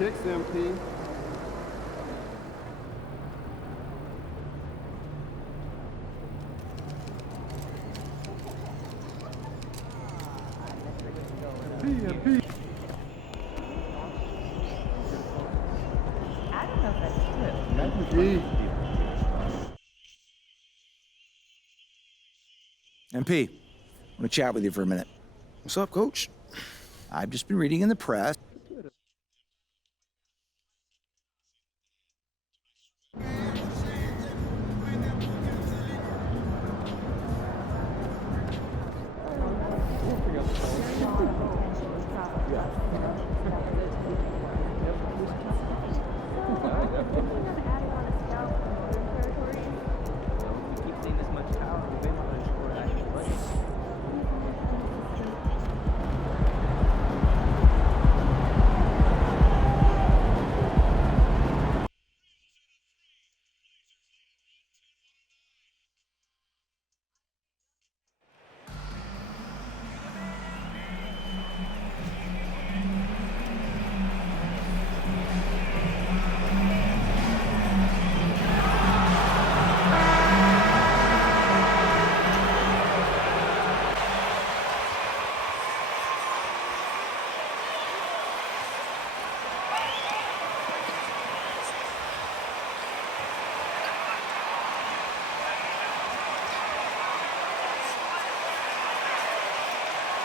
kicks, MP. MP. I don't know if that's true. MP. MP, I want to chat with you for a minute. What's up, Coach? I've just been reading in the press.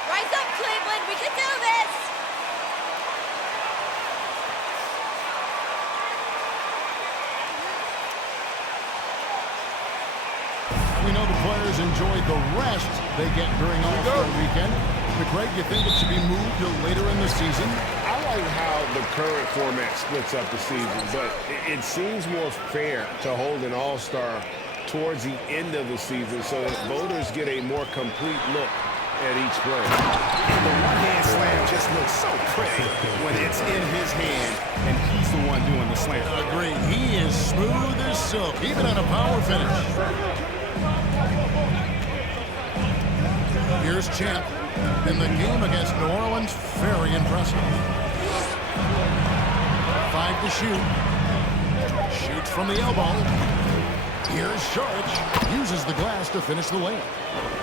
Rise up, Cleveland! We can do this! We know the players enjoyed the rest they get during All-Star Weekend. But Greg, you think it should be moved to later in the season? I like how the current format splits up the season, but it seems more fair to hold an All-Star towards the end of the season so that voters get a more complete look at each player. And the one-hand slam just looks so pretty when it's in his hand and he's the one doing the slam. Agreed. He is smooth as silk, even on a power finish. Here's Champ. In the game against New Orleans, very impressive. 5 to shoot. Shoots from the elbow. Here's Sharch. Uses the glass to finish the layup.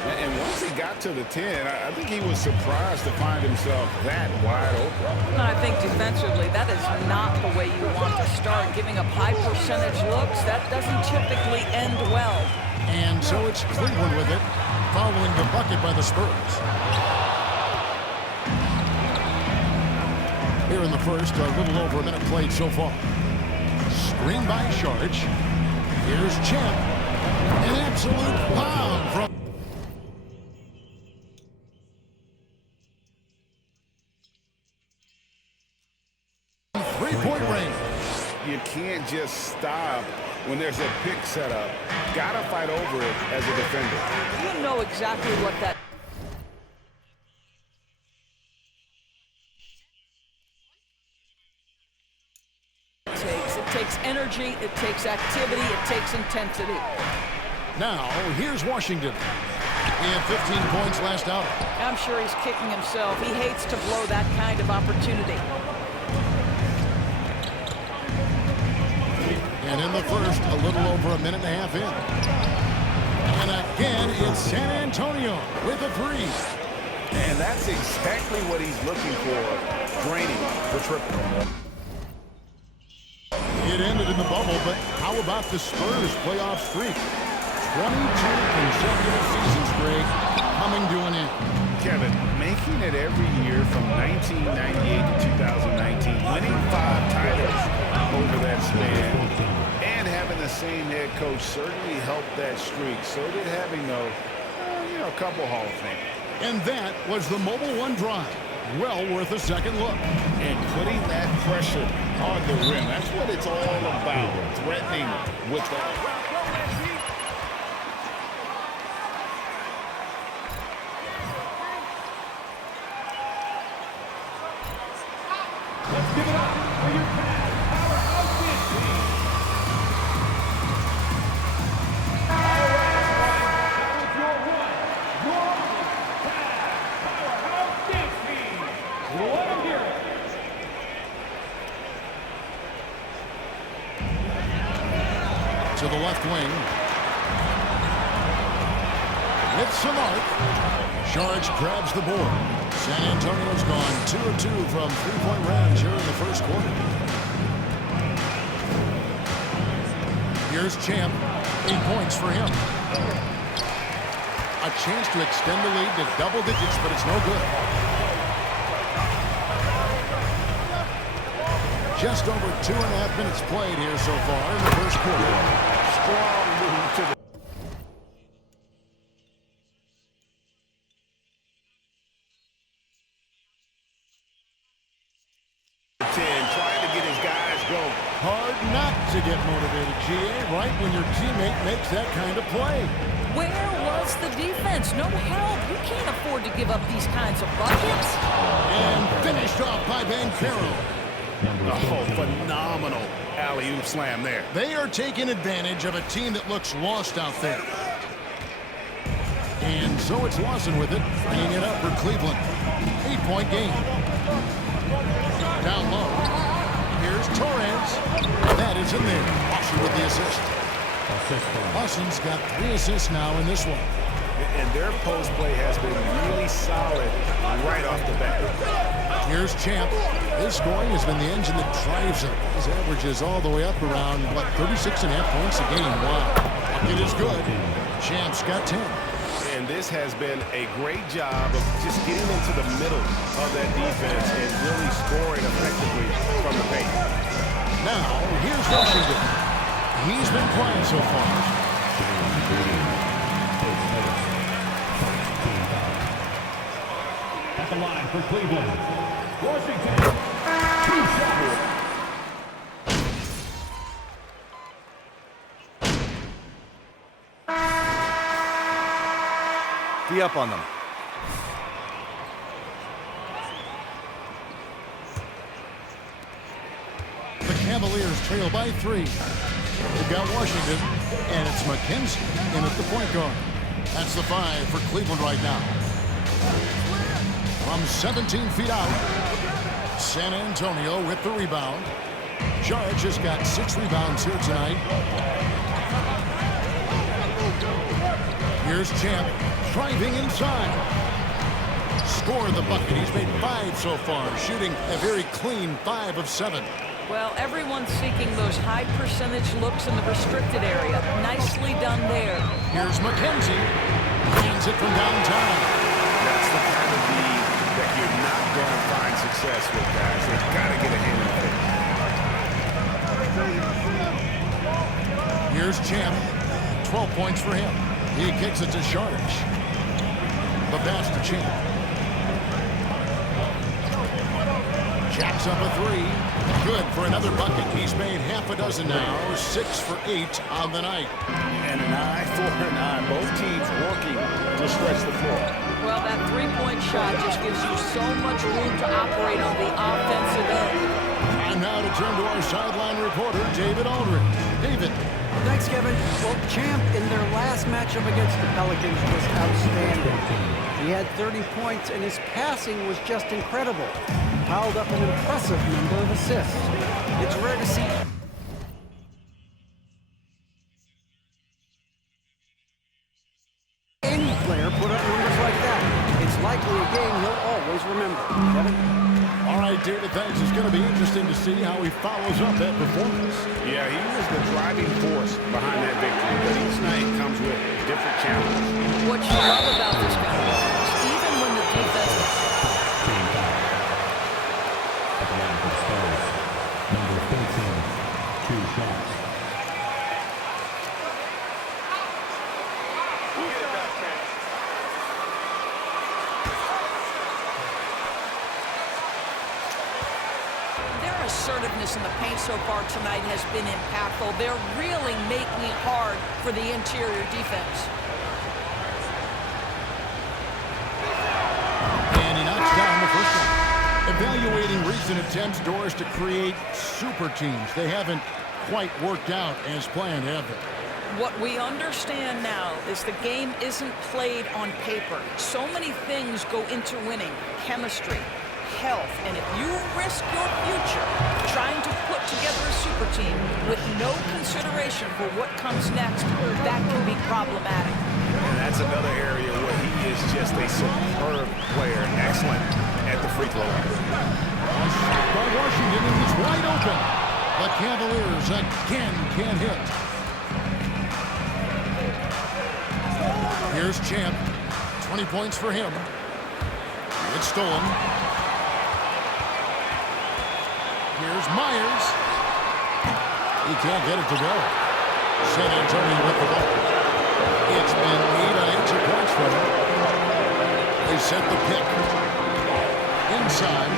And once he got to the 10, I think he was surprised to find himself that wide open. I think defensively, that is not the way you want to start. Giving up high percentage looks, that doesn't typically end well. And so it's Cleveland with it, following the bucket by the Spurs. Here in the first, a little over a minute played so far. Screen by Sharch. Here's Champ. An absolute bomb from... Three-point range. You can't just stop when there's a pick set up. Gotta fight over it as a defender. You know exactly what that takes. It takes energy, it takes activity, it takes intensity. Now, here's Washington. He had 15 points last outing. I'm sure he's kicking himself. He hates to blow that kind of opportunity. And in the first, a little over a minute and a half in. And again, it's San Antonio with a three. And that's exactly what he's looking for, draining the triple. It ended in the bubble, but how about the Spurs playoff streak? 22 consecutive seasons, Greg, coming to an end. Kevin, making it every year from 1998 to 2019, winning 5 titles over that span, and having the same head coach certainly helped that streak. So did having, a couple Hall of Fame. And that was the Mobile One drive. Well worth a second look. And putting that pressure on the rim, that's what it's all about, threatening with the... Let's give it up for your powerhouse team. That was your one, your only powerhouse dance team. Let them hear it. to the left wing. It's the mark. Sharge grabs the board. San Antonio's gone 2 of 2 from three-point range here in the first quarter. Here's Champ. 8 points for him. A chance to extend the lead to double digits, but it's no good. Just over 2.5 minutes played here so far in the first quarter. Strong move to the 10, trying to get his guys going. Hard not to get motivated, GA, right when your teammate makes that kind of play. Where was the defense? No help. You can't afford to give up these kinds of buckets. And finished off by Banchero. Oh, phenomenal alley-oop slam there. They are taking advantage of a team that looks lost out there. And so it's Lawson with it, bringing it up for Cleveland. 8-point game. Down low. Here's Torres. That is in there. Lawson with the assist. Lawson's got 3 assists now in this one. And their post play has been really solid right off the bat. Here's Champ. His scoring has been the engine that drives him. His average is all the way up around, 36.5 points a game. Wow. It is good. Champ's got 10. And this has been a great job of just getting into the middle of that defense and really scoring effectively from the paint. Now, here's Washington. He's been quiet so far. At the line for Cleveland, Washington, 2 shots. Be up on them. The Cavaliers trail by 3. They've got Washington, and it's McKenzie in at the point guard. That's the 5 for Cleveland right now. From 17 feet out, San Antonio with the rebound. Sharge has got 6 rebounds here tonight. Here's Champ, driving inside. Score the bucket. He's made 5 so far, shooting a very clean 5 of 7. Well, everyone's seeking those high percentage looks in the restricted area. Nicely done there. Here's McKenzie. Hands it from downtown. That's the kind of lead that you're not going to find success with, guys. They've got to get a hand in it. Here's Champ. 12 points for him. He kicks it to Sharge. The pass to Champ. Jacks up a 3. Good for another bucket. He's made half a dozen now. 6 for 8 on the night. And an eye for an eye. Both teams working to stretch the floor. Well, that three-point shot just gives you so much room to operate on the offensive end. Time now to turn to our sideline reporter, David Aldridge. David. Thanks, Kevin. Well, Champ in their last matchup against the Pelicans was outstanding. He had 30 points, and his passing was just incredible. Piled up an impressive number of assists. It's rare to see any player put up numbers like that. It's likely a game he'll always remember. Kevin? All right, David, thanks. It's going to be interesting to see how he follows up that performance. Yeah, he was the driving force behind that victory, but each night comes with different challenges. What you love about this guy is even when the defense... At the line for the Spurs, number 13, 2 shots. Their assertiveness in the paint so far tonight has been impactful. They're really making it hard for the interior defense. And he knocks down the first one. Evaluating recent attempts, Doris, to create super teams. They haven't quite worked out as planned, have they? What we understand now is the game isn't played on paper. So many things go into winning. Chemistry, health. And if you risk your future trying to put together a super team with no consideration for what comes next, that can be problematic. And that's another area where he is just a superb player. Excellent at the free throw line. By Washington, and he's wide open. The Cavaliers again can't hit. Here's Champ. 20 points for him. It's stolen. Here's Myers. He can't get it to go. San Antonio with the ball. It's been 8 unanswered points for him. They set the pick. Inside.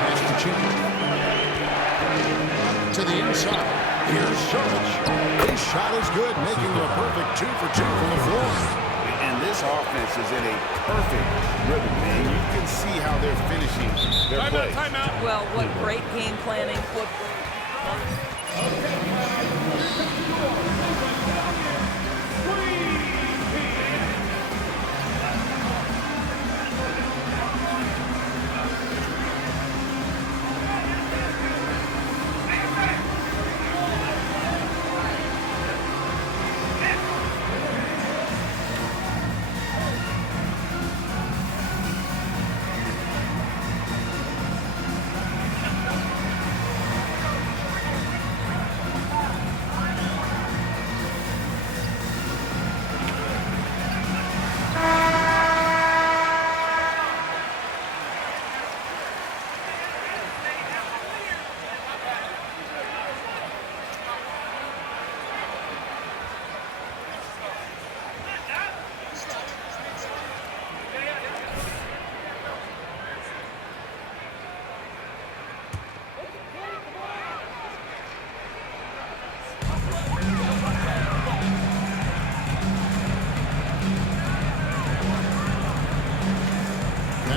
Pass to Champ. To the inside. Here's Saric. His shot is good, making a perfect 2 for 2 from the floor. And this offense is in a perfect rhythm, man. You can see how they're finishing their play. Timeout. Well, what great game planning. What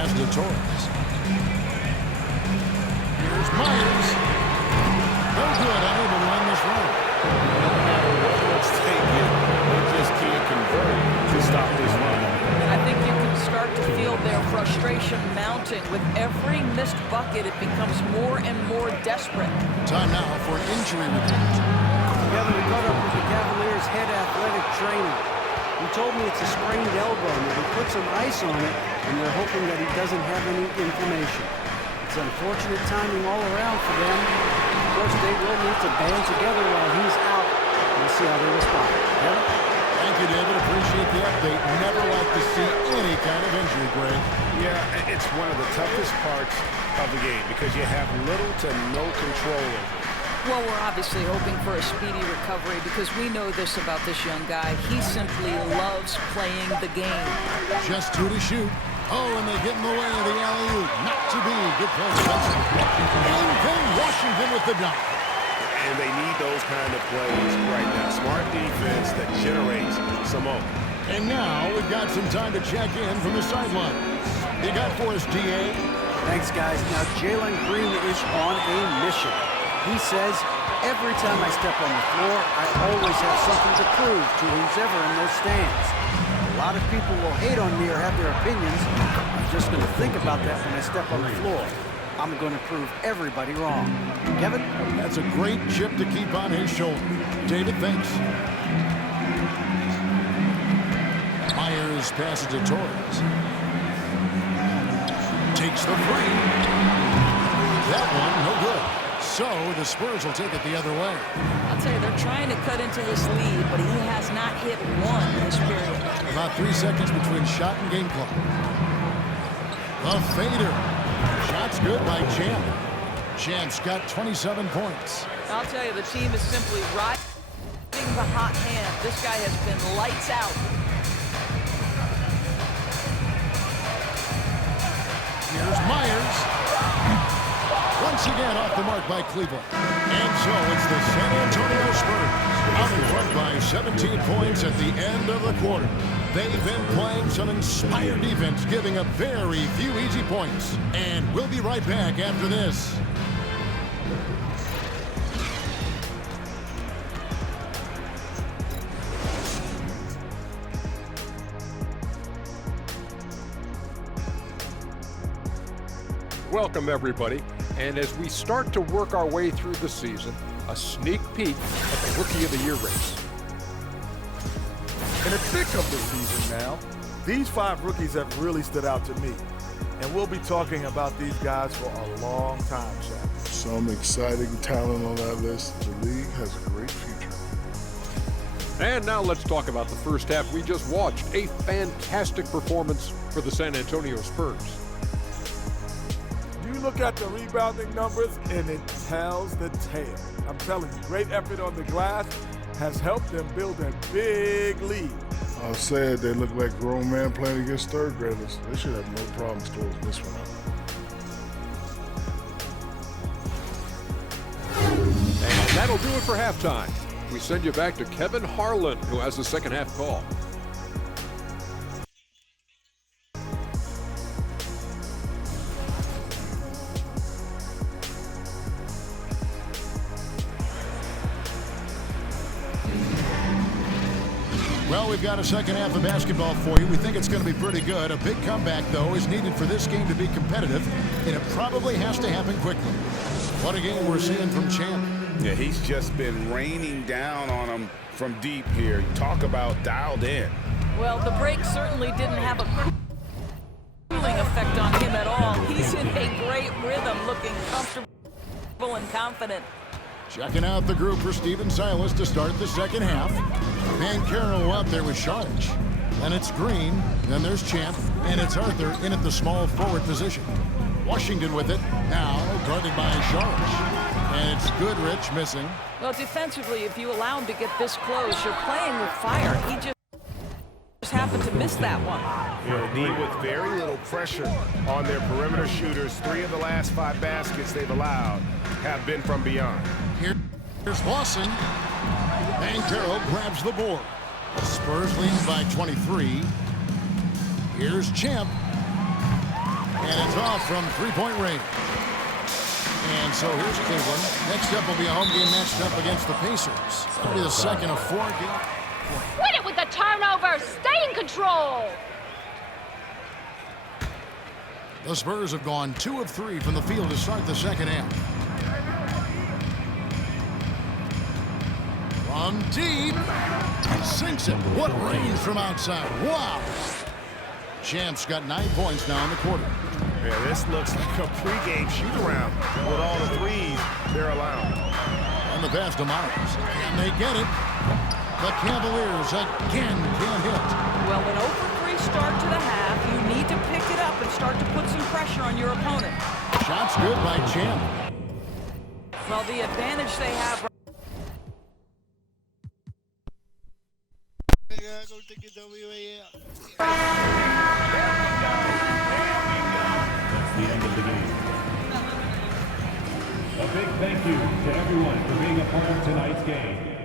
To Torres. Here's Myers. No good, unable to end this run. No matter what let's take it, they just can't convert to stop this run. And I think you can start to feel their frustration mounting. With every missed bucket, it becomes more and more desperate. Time now for an injury report. Kevin, we caught up with the Cavaliers' head athletic trainer. He told me it's a sprained elbow, and they put some ice on it, and they're hoping that he doesn't have any inflammation. It's unfortunate timing all around for them. Of course, they will need to band together while he's out. We'll see how they respond. Kevin? Thank you, David. Appreciate the update. Never like to see any kind of injury, Greg. Yeah, it's one of the toughest parts of the game because you have little to no control over it. Well, we're obviously hoping for a speedy recovery because we know this about this young guy. He simply loves playing the game. Just 2 to shoot. Oh, and they get in the way of the alley-oop. Not to be. Good play defensively. And then Washington with the dunk. And they need those kind of plays right now. Smart defense that generates some open. And now we've got some time to check in from the sidelines. You got for us, DA? Thanks, guys. Now, Jalen Green is on a mission. He says, every time I step on the floor, I always have something to prove to who's ever in those stands. A lot of people will hate on me or have their opinions. I'm just going to think about that when I step on the floor. I'm going to prove everybody wrong. Kevin? That's a great chip to keep on his shoulder. David, thanks. Myers passes to Torres. Takes the three. That one, no good. So the Spurs will take it the other way. I'll tell you, they're trying to cut into this lead, but he has not hit one this period. About 3 seconds between shot and game clock. The fader. Shot's good by Champ. Champ's got 27 points. I'll tell you, the team is simply riding the hot hand. This guy has been lights out. Here's Myers. Once again off the mark by Cleveland. And so it's the San Antonio Spurs out in front by 17 points at the end of the quarter. They've been playing some inspired defense, giving up very few easy points. And we'll be right back after this. Welcome, everybody. And as we start to work our way through the season, a sneak peek at the Rookie of the Year race. In the thick of the season now, these 5 rookies have really stood out to me. And we'll be talking about these guys for a long time, Shaq. Some exciting talent on that list. The league has a great future. And now let's talk about the first half we just watched. A fantastic performance for the San Antonio Spurs. You look at the rebounding numbers and it tells the tale. I'm telling you, great effort on the glass has helped them build a big lead. I said they look like grown men playing against third graders. They should have no problems towards this one. And that'll do it for halftime. We send you back to Kevin Harlan, who has the second half call. Well, we've got a second half of basketball for you. We think it's going to be pretty good. A big comeback, though, is needed for this game to be competitive, and it probably has to happen quickly. What a game we're seeing from Champ. Yeah, he's just been raining down on him from deep here. Talk about dialed in. Well, the break certainly didn't have a cooling effect on him at all. He's in a great rhythm, looking comfortable and confident. Checking out the group for Steven Silas to start the second half. Van Carroll out there with Sharge. Then it's Green, then there's Champ, and it's Arthur in at the small forward position. Washington with it, now guarded by Sharge. And it's Goodrich missing. Well, defensively, if you allow him to get this close, you're playing with fire. He just happened to miss that one. Yeah, with very little pressure on their perimeter shooters. 3 of the last 5 baskets they've allowed have been from beyond. Here's Lawson. And Carroll grabs the board. The Spurs lead by 23. Here's Champ. And it's off from three-point range. And so here's Cleveland. Next up will be a home game matched up against the Pacers. That'll be the second of 4 games. Win it with the turnover. Stay in control. The Spurs have gone 2 of 3 from the field to start the second half. From deep. Sinks it. What range from outside. Wow. Champ's got 9 points now in the quarter. Yeah, this looks like a pregame shoot-around with all the threes they're allowing. And the pass to Myers. And they get it. The Cavaliers again can't hit. Well, an 0-for-3 start to the half. You need to pick it up and start to put some pressure on your opponent. Shots good by Champ. Well, the advantage they have. That's the end of the game. A big thank you to everyone for being a part of tonight's game.